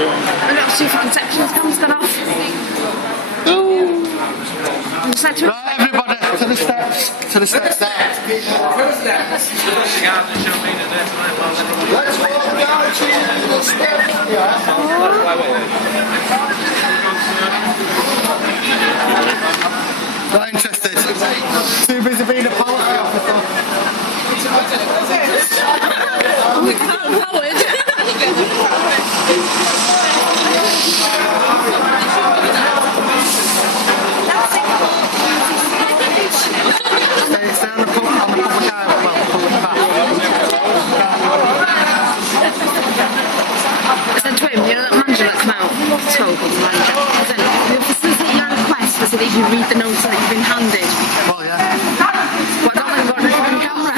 I got two fucking sections, camera's gone off. Right, everybody, to the steps there. Let's walk down to the steps. Not interested. Too busy being a policy officer. We can't forward. Stay on the public eye, well, public path. I said to him, you know that manager that come out? So good manager. I said, the facilitate your request was that you read the notes that you've been handed. Well, yeah. But I don't think I've got a fucking camera.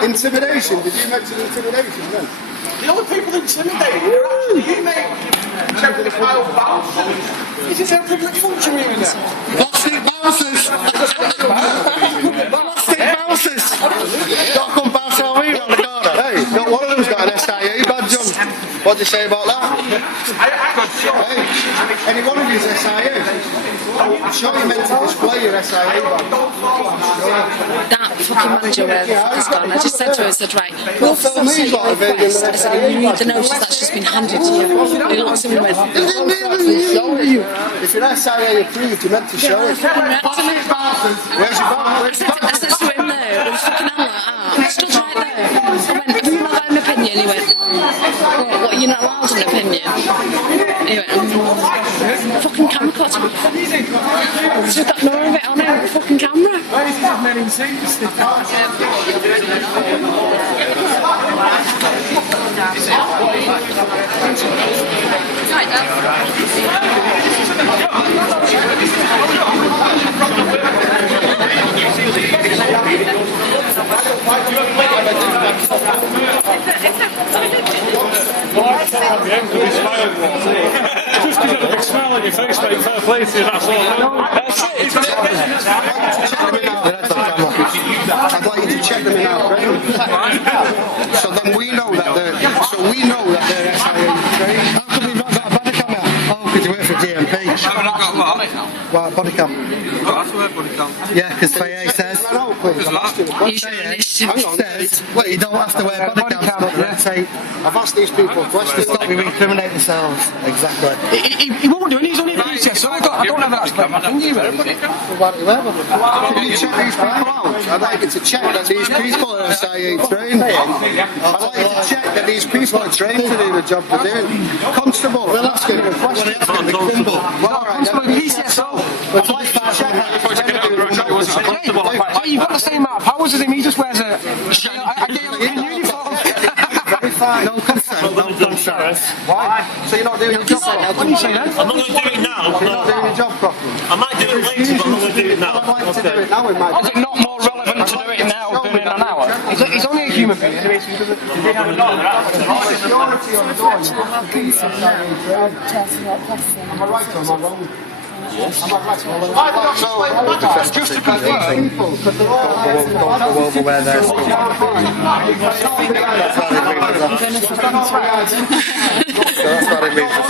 Intimidation? Did you mention intimidation then? The other people intimidating you, actually, you mate. Checking the file back. Is it a public function here now? Plastic bouncers! Plastic bouncers! Don't come bounce on me around the corner. Hey, not one of them's got an SIA badge on. What do you say about that? Hey, any one of you's SIA? I'm sure you meant to display your SIA badge. That fucking manager where the fuck has gone. I just said to her, I said, right, we'll facilitate your request. I said, you read the notice that's just been handed to you. And he looks at me and went, It didn't even show you. If you're SIA approved, you meant to show it. Plastic bouncers! Where's your badge? I said to him there, it was fucking hand like that. I stood right there. I went, have you not got an opinion? He went, what, you're not allowed an opinion? He went, fucking camera cut. So we've got more of it on it, fucking camera. Why is this men in suits? Just because you have a big smile on your face, mate, fair play to you, that's all. I'd like you to check them out, right? So then we know that they're SIA trained. How come we've not got a body cam yet? Oh, because you work for DMP. Have we not got what? What, body cam? Oh, that's where body cam. Yeah, because FAA says... says, well, you don't have to wear body cams, but red tape. I've asked these people questions. Stop me recriminate themselves. Exactly. He won't do it, he's only a PCS, so I don't have that camera. Can you? Can you check these people out? I'd like you to check that these people are SIA trained. I'd like you to check that these people are trained to do the job they're doing. Constable, we'll ask him a question. Constable, PCSO. We'd like to check that he's trained to do the job. You've got the same amount of powers as him, he just wears a Gale uniform. Very fine. No consent, no consent. Why? So you're not doing your job properly? What do you say then? I'm not going to do it now. You're not doing your job properly? I might do it later, but I'm not going to do it now. I'd like to do it now in my... Is it not more relevant to do it now than in an hour? He's only a human being, so he doesn't... Security on the door. Am I right or am I wrong? Yes. Am I right or am I wrong? So, just to confirm, people, because they're all don't go over where they're still. That's why they mean for them.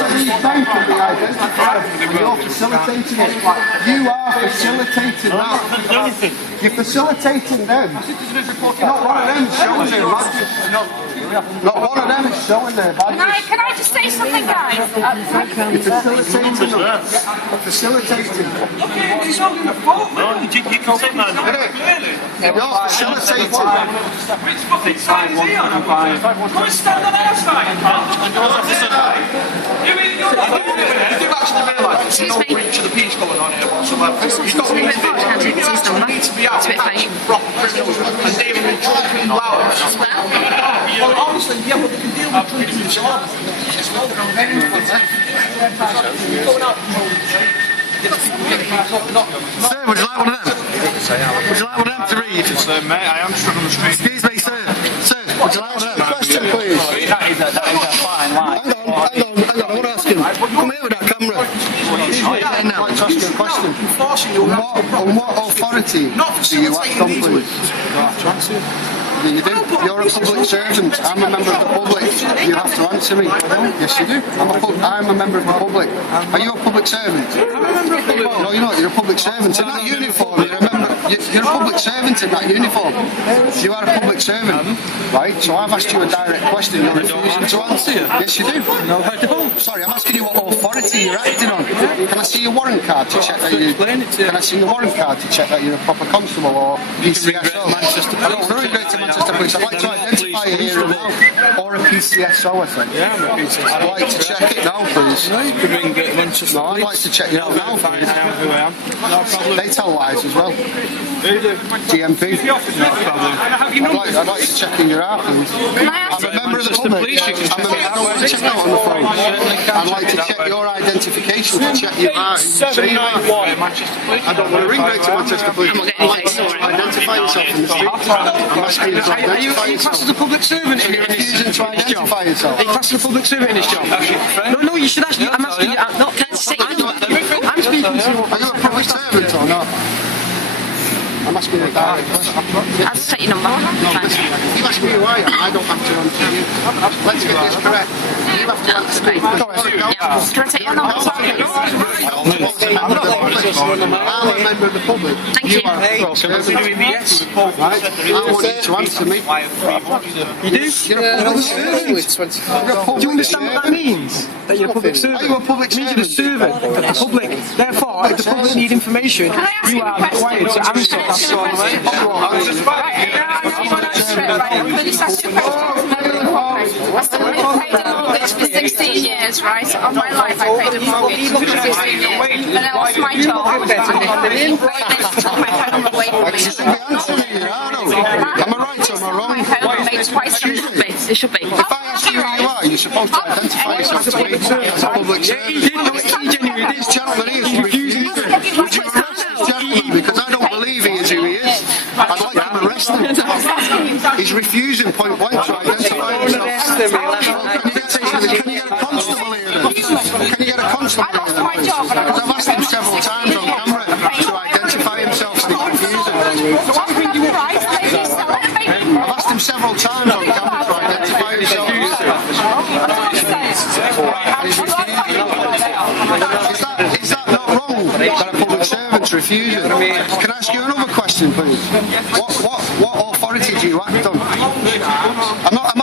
You're facilitating it. You are facilitating that. You're facilitating them. Not one of them is showing their badges. Not one of them is showing their badges. Can I just say something, guys? You're facilitating them. Facilitating. He's holding the phone. You can say that. You're facilitating. Which fucking side is he on? Go and stand on our side. You do actually realise there's no breach of the peace going on here whatsoever. You've got me to be out catching proper criminals and dealing with drunken louds. Well, obviously, yeah, but they can deal with drunken louds. Going out Sir, would you like one of them? Would you like one of them to read? Sir, mate, I am struggling the street. Excuse me, sir. Sir, would you like one of them? Question, please. That is a fine line. Hang on, I want to ask him. Come here with that camera. I'd like to ask you a question. On what authority do you act on, please? You do. You're a public servant. I'm a member of the public. You have to answer me. Yes, you do. I'm a member of the public. Are you a public servant? No, you're not. You're a public servant. In that uniform, you're a member. You're a public servant in that uniform. You are a public servant, right? So I've asked you a direct question. You're refusing to answer. Yes, you do. Sorry, I'm asking you what authority you're acting on. Can I see your warrant card to check that you? Can I see your warrant card to check that you're a proper constable or PCSO? I don't know. Manchester Police. I'd like to identify you here and now, or a PCSO, I think. Yeah, I'm a PCSO. I'd like to check it now, please. No, you could ring Manchester No, I'd like to check you out now, find please. out who I am. No problem. They tell lies as well. Who do? GMP. No problem. I'd like to check in your app, please. I'm a member of the public. I don't want to check out on the phone. I'd like to check your identification to check your art. 791 Manchester Police. I don't want to ring back to Manchester Police. I'd like to identify yourself in the street. I'm asking you to identify yourself. Are you classed as a public servant in Refusing to identify yourself. Are you classed as a public servant in this job? No, you should ask. I'm asking you. Not can I say I'm speaking to you. Are you a public servant or not? I'm asking you a direct question. I'll just take your number. No, listen, you ask me who I am, I don't have to answer you. Let's get this correct. You have to answer me. Do you want to take your number? I'm a member of the public. Thank you. You are a public servant. Yes. Right? I want you to answer me. You do? You're a public servant. Do you understand what that means? That you're a public servant? Are you a public It means you're a servant? servant of the public. Therefore, if the public need information, you are required to answer that sort of way. I still paid a mortgage for 16 years, right? Of my life I paid a mortgage for 16 years. And I lost my job. My home away from me. Am I right or am I wrong? My home made twice. It should be. If I ask you who you are, you're supposed to identify yourself to me as a public servant. This gentleman is refusing to. Would you arrest this gentleman? Because I don't believe he is who he is. I'd like to arrest him. He's refusing point blank to identify himself. Can you get a constable here then? Can you get a constable here then, please? Because I've asked him several times on camera to identify himself and he's refusing. I've asked him several times on camera to identify himself. Is that not wrong that a public servant's refusing? Can I ask you another question, please? What authority do you act on? I'm not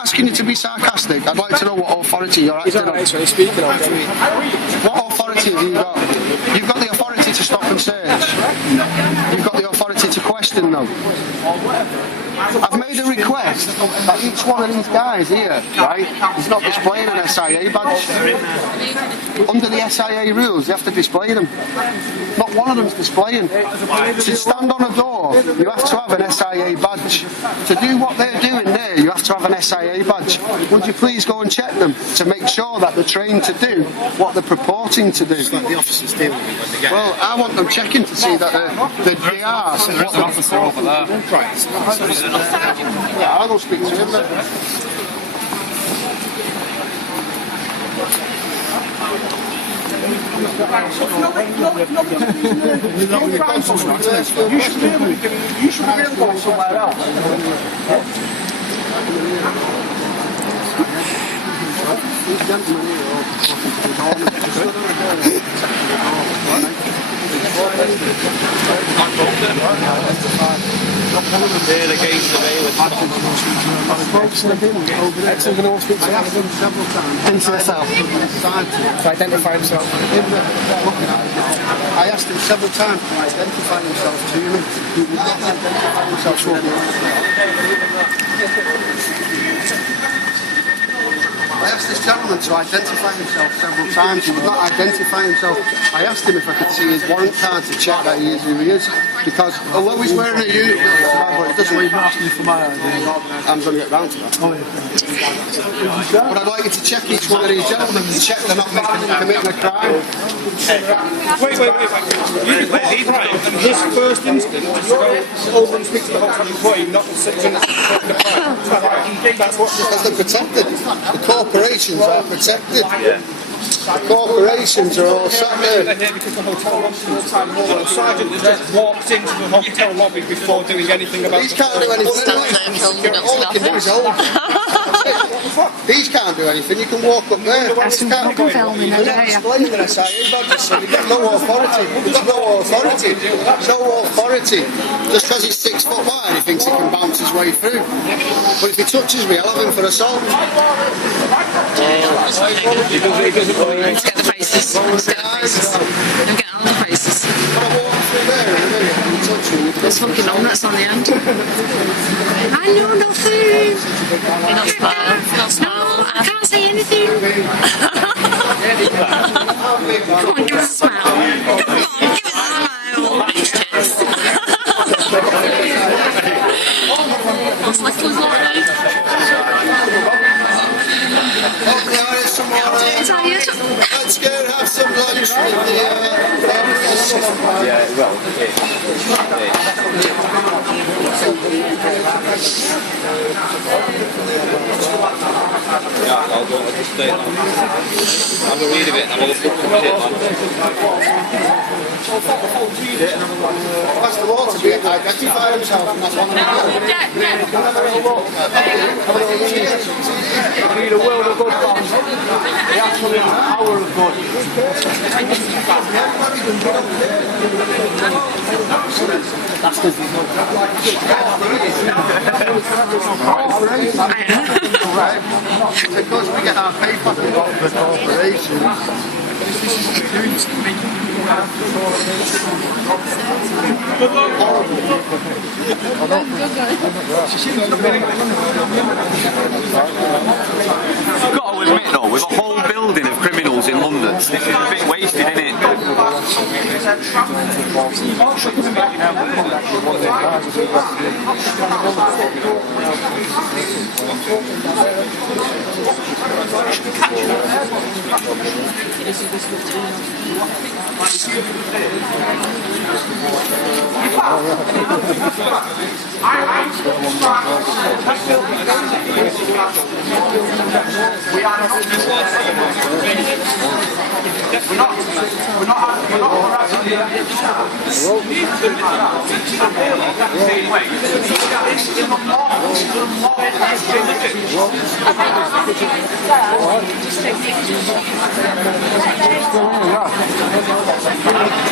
asking you to be sarcastic. I'd like to know what authority you're acting on. What authority have you got? You've got the authority to stop and search. You've got the authority to question them. I've made a request that each one of these guys here, right, is not displaying an SIA badge. Under the SIA rules, you have to display them. Not one of them's displaying. To stand on a door, you have to have an SIA badge. To do what they're doing there, you have to have an SIA badge. Would you please go and check them to make sure that they're trained to do what they're purporting to do? The officers deal with it when they get Well, I want them checking to see that they are. There's an officer over there. Right. Yeah, I'll go speak to him then. You should be able to go somewhere else. Into yourself. To identify himself. I asked him several times to identify himself to me. He would not identify himself to me. I asked this gentleman to identify himself several times. He would not identify himself. I asked him if I could see his warrant card to check that he is who he is. Because although he's wearing a uniform, it doesn't mean asking for my ID. I'm going to get round to that. But I'd like you to check each one of these gentlemen and check they're not committing a crime. Wait. You right. In this first instance, you're over and speak to the hotel employee, not the citizen that's taking the crime. That's what Because they're protected. The corporations are protected. The corporations are all sat there. They're here because the hotel wants more time more. The sergeant just walked into the hotel lobby before doing anything about These can't do anything anyway. All they can do is hold. These can't do anything, you can walk up there. There's some fucking filming They're there, not yeah. displaying their SIA badges, so they've got no authority. They've got no authority. No authority. Just because he's 6 foot wide, he thinks he can bounce his way through. But if he touches me, I'll have him for assault. Let's get the faces. Let's get the faces. You'll get all the faces. There's fucking omelets on the end. I know nothing. You're not smile. Not smile. I can't say anything. Come on, give us a smile. Come on, give us a smile. Bitches. What's like to like? Let's go and have some lunch with the Yeah, well, yeah, I'll go and just stay now. Have a read of it and have a look at That's the law to be identify himself, and that's one of the You need a world of good fans. The actual power of good. That's the because we get our pay for the corporation. I've got to admit though, with a whole building of criminals in London, this is a bit wasted, isn't it?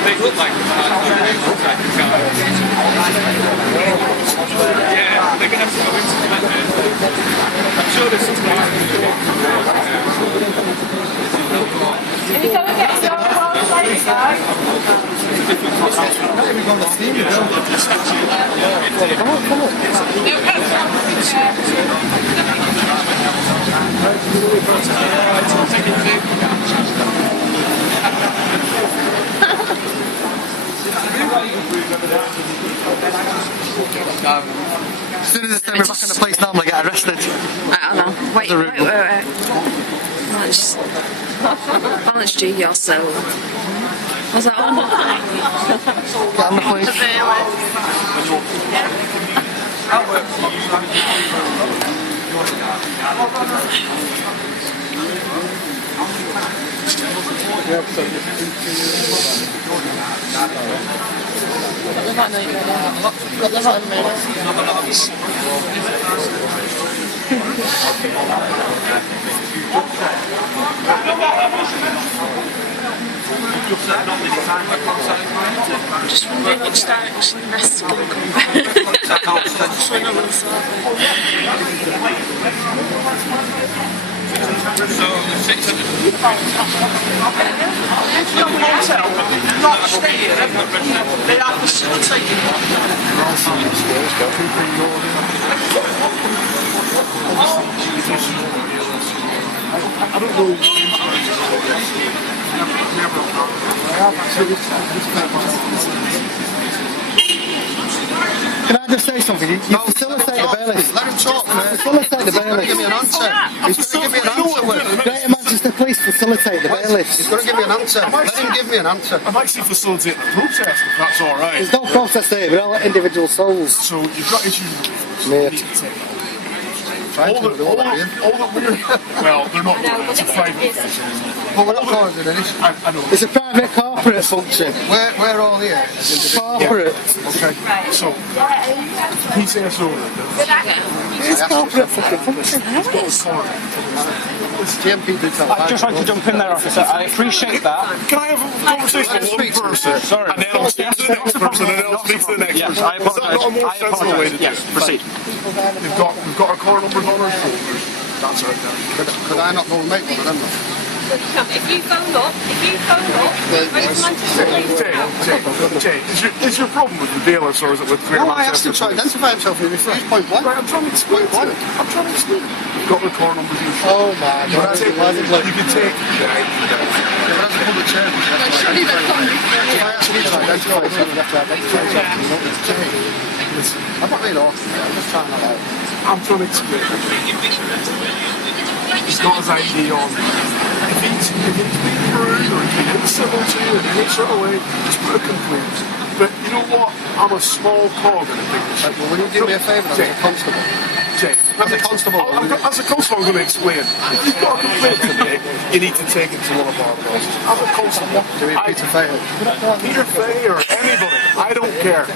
they look like yeah, they're going to have to go into the I'm sure there's something Can you go and get your own lady, guys? Not even going to see me. As soon as they send me back in the place now, I'm going to get arrested. I don't know. Wait. Balance G yourself. Was that on? Get on the place. I'm just wondering which direction the rest are going to come back. Actually, no one saw So the 600. The hotel, not staying, they are facilitating I don't know. Can I just say something? You facilitate the bailiff. Let him talk, man. Facilitate the bailiff. Give me an answer. He's going to give me an answer. Greater Manchester Police facilitate the bailiff. He's going to give me an answer. Let him give me an answer. I'm actually facilitating the protest, if that's alright. There's no process there, we're all individual souls. So you've got issues with the police. Mate. You need to take that. trying to, but they won't let me in. Well, they're not. It's a private function. But we're not calling it an issue. I know. It's a private corporate function. We're all here. Corporate. Okay. So, PCSO. It's corporate function. GMP do tell. I'd just like to jump in there, officer. I appreciate that. Can I have a conversation with one person? Sorry. And then I'll speak to the next person, and then I'll speak to the next person. I Is that not a more apologise. sensible way to do it? Yes, proceed. We've got our car numbers on our shoulders. That's our Could I not go and make one of them? If you phone up, where's Manchester Police? Jay, is your problem with the bailiffs or is it with Clear No, I asked Manchester him to Police? identify himself and he refused point blank. Right, I'm trying to explain. We've got the car numbers in your Oh my God. You can take. But as a public service, if I ask you to identify yourself, you have to identify yourself. You don't need to change. Listen, I'm not being awful. I'm just trying to like. I'm trying to explain. It's not as ID on. If he's being rude or if he's civil to you in any sort of way, just put a complaint. But you know what? I'm a small cog in a big machine. Well, will you do me a favour as a constable? Jay, As a constable. as a constable, I'm going to explain. If you've got a complaint to make, you need to take it to one of our bosses. As a constable, Do we Peter Fay? Peter Fay or anybody, I don't care.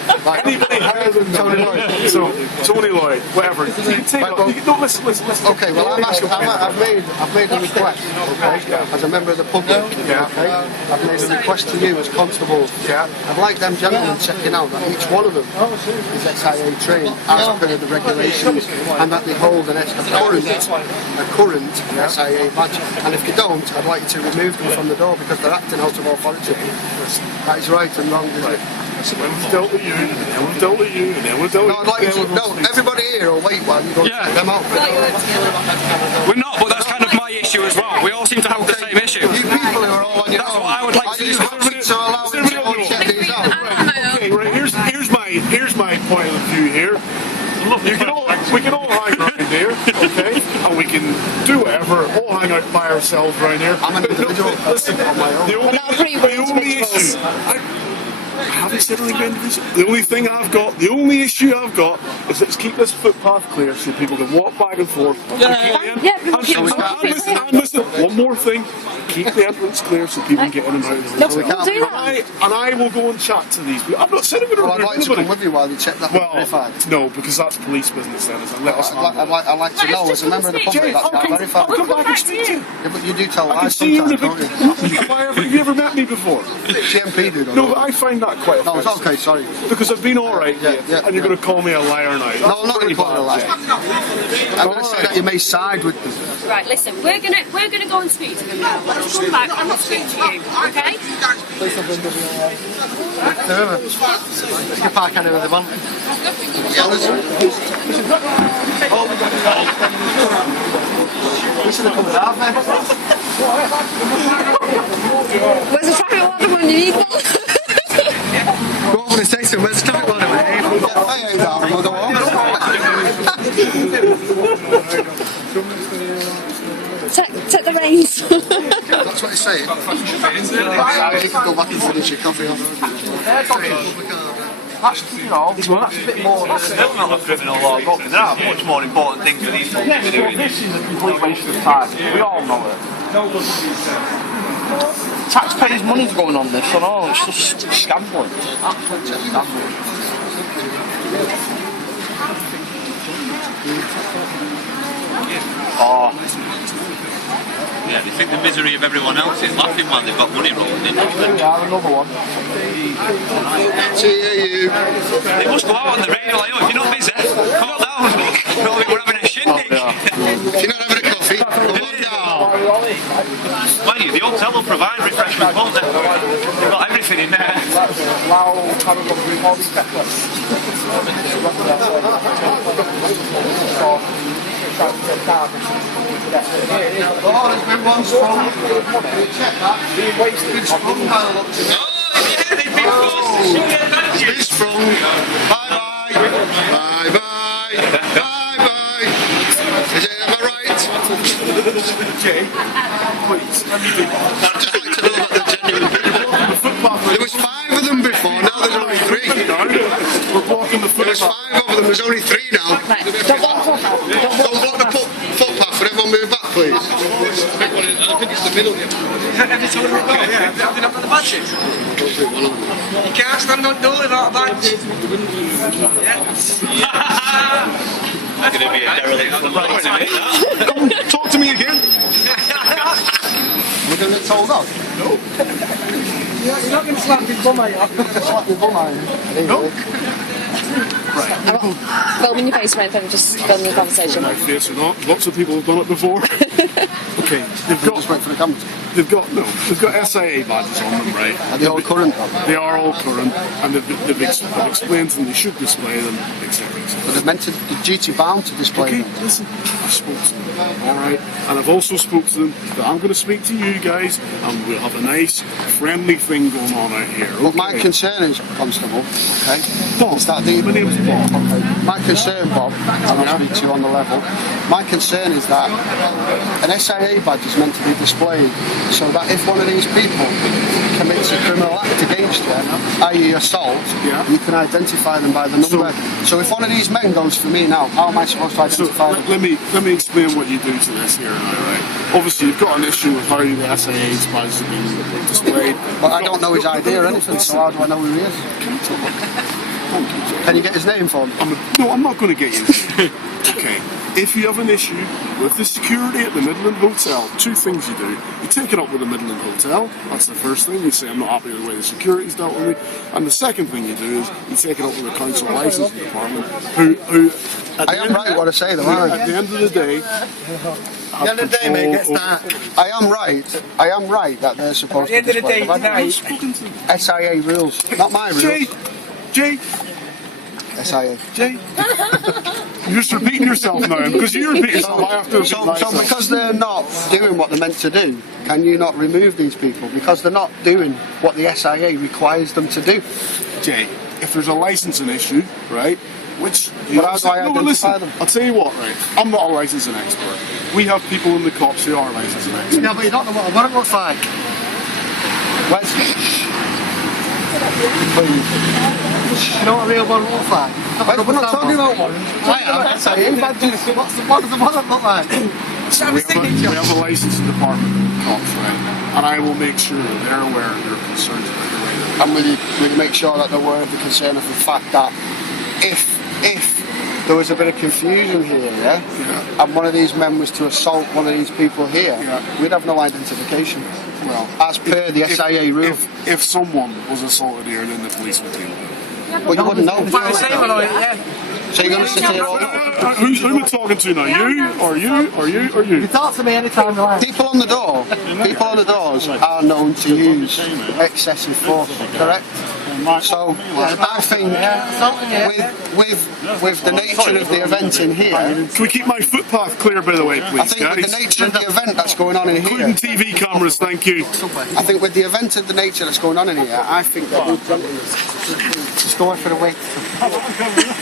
Anybody higher than Tony Lloyd. So, Tony Lloyd, whatever. You can take it. No, listen. Okay, well I've made a request, okay, as a member of the public, Yeah. okay? I've made a request to you as constable. Yeah. I'd like them gentlemen checking out that each one of them is SIA trained as per the regulations and that they hold a current SIA badge. And if you don't, I'd like you to remove them from the door because they're acting out of authority. That is right and wrong, isn't it? We've dealt with you, and then we've dealt with you, and then we've dealt No, I'd like you to, no, everybody here will wait while you go check them out. We're not, but that's kind of my issue as well. We all seem to have the same issue. You people who are all on your That's own, what I would like are to you discuss. happy to allow them to go and check these out? Okay, right, here's my point of view here. We can all hang around here, okay? And we can do whatever, all hang out by ourselves around here. I'm an individual. Listen, On my own. the only issue, I haven't said anything about individual. The only issue I've got is let's keep this footpath clear so people can walk back and forth. And listen, one more thing. Keep the entrance clear so people can get in and out of the room. And I will go and chat to these people. I've not said it. Well, I'd like to come with you while you check that verified. No, because that's police business then. I'd like to know as a member of the public that I'm verified. I'll come back and speak to you. Yeah, but you do tell I can lies see you in the sometimes, big... don't you? Have you ever met me before? GMP do, don't No, you? but I find that quite No, it's offensive. okay, sorry. Because I've been alright Yeah, here, yeah, and you're yeah. going to call me a liar now. No, I'm not going to call you a liar. I'm going to say that you may side with them. Right, listen, we're gonna go and speak to them now. Let's come back and we'll speak to you, okay? You can park anywhere they want. Yeah, listen. Listen to come down, man. Where's the traffic warden when you need one? Go over and say to him, where's the traffic warden? Hey, hey, darling, we'll go on. Take the reins. That's what he's saying. You can go back and finish your coffee off. That's, you know, that's a bit more. That's still not a criminal law book. There are much more important things for these people to be doing. This is a complete waste of time. We all know it. Taxpayers' money's going on this, and all. It's just scandalous. Absolutely scandalous. Oh. Yeah, they think the misery of everyone else is laughing while they've got money rolling in. Another one. See you. They must go out on the radio like, oh, if you're not busy, come on down. We're having a shindig. If you're not having a coffee, come on down. Mind you, the hotel will provide refreshment, won't they? They've got everything in there. Oh, there's been one sprung. Check that. Been sprung by the looks of it. It's been sprung. Bye-bye. Bye-bye. Bye-bye. Is it ever right? Jay, please, let me do that. I'd just like to know that they're genuine people. There was 5 of them before, now there's only 3. We're blocking the There was 5 of them, there's only 3 now. Right, don't walk off. Don't block the please. I think it's the middle. Have you told them about it? Yeah, have they not got the badges? You can't stand on door without a badge. It's going to be a derelict on the road, isn't it? Come, talk to me again. We're going to get told off. No. You're not going to slap his bum out. Slap your bum out. No. Filming your face or anything, just filming your conversation. My face or not. Lots of people have done it before. Okay, they've got. Just wait for the camera. They've got SIA badges on them, right? Are they all current? They are all current, and they've explained to them they should display them, etc. But they're meant to, the duty bound to display Okay, them. listen, I've spoken to them, alright? And I've also spoken to them that I'm going to speak to you guys, and we'll have a nice, friendly thing going on out here, okay? But my concern is, Constable, okay? Bob, Is that the, my name's Bob. Okay. My concern, Bob, and I'll speak to you on the level, my concern is that an SIA badge is meant to be displayed so that if one of these people commits a criminal act against you, i.e. assault, you can identify them by the number. So if one of these men goes for me now, how am I supposed to identify them? Let me explain what you do to this here now, right? Obviously, you've got an issue with how the SIA's badges have been displayed. But I don't know his ID or anything, so how do I know who he is? Can you get his name for me? No, I'm not going to get you. Okay. If you have an issue with the security at the Midland Hotel, two things you do. You take it up with the Midland Hotel, that's the first thing. You say, I'm not happy with the way the security's dealt with me. And the second thing you do is you take it up with the council licensing department, who I am right what I say though, aren't I? at the end of the day, I am right that they're supposed to display the badge. SIA rules, not my rules. Jay, SIA. you're just repeating yourself now, because you repeat yourself, I have to repeat So myself. because they're not doing what they're meant to do, can you not remove these people? Because they're not doing what the SIA requires them to do. Jay, if there's a licensing issue, right, which... But how do I identify them? I'll tell you what, right, I'm not a licensing expert. We have people in the cops who are licensing experts. Yeah, but you don't know what a warrant looks like. You know what a real warrant looks like? We're not talking about warrants. I am. SIA badges. What does a warrant look like? We have a licensing department in the cops, right? And I will make sure that they're aware of their concerns about the way that... And will you make sure that they're aware of the concern of the fact that if there was a bit of confusion here, and one of these men was to assault one of these people here, we'd have no identification. Well, as per the SIA rule. If someone was assaulted here, then the police would deal with it. Well, you wouldn't know. So you're going to sit here all night? Who am I talking to now? You, or you, or you, or you? You talk to me anytime you like. People on the doors are known to use excessive force, correct? So I think with the nature of the event in here, can we keep my footpath clear, by the way, please, I think guys? with the nature of the event that's going on in here, including TV cameras, thank you. I think with the event of the nature that's going on in here, I think that we've just going for the way.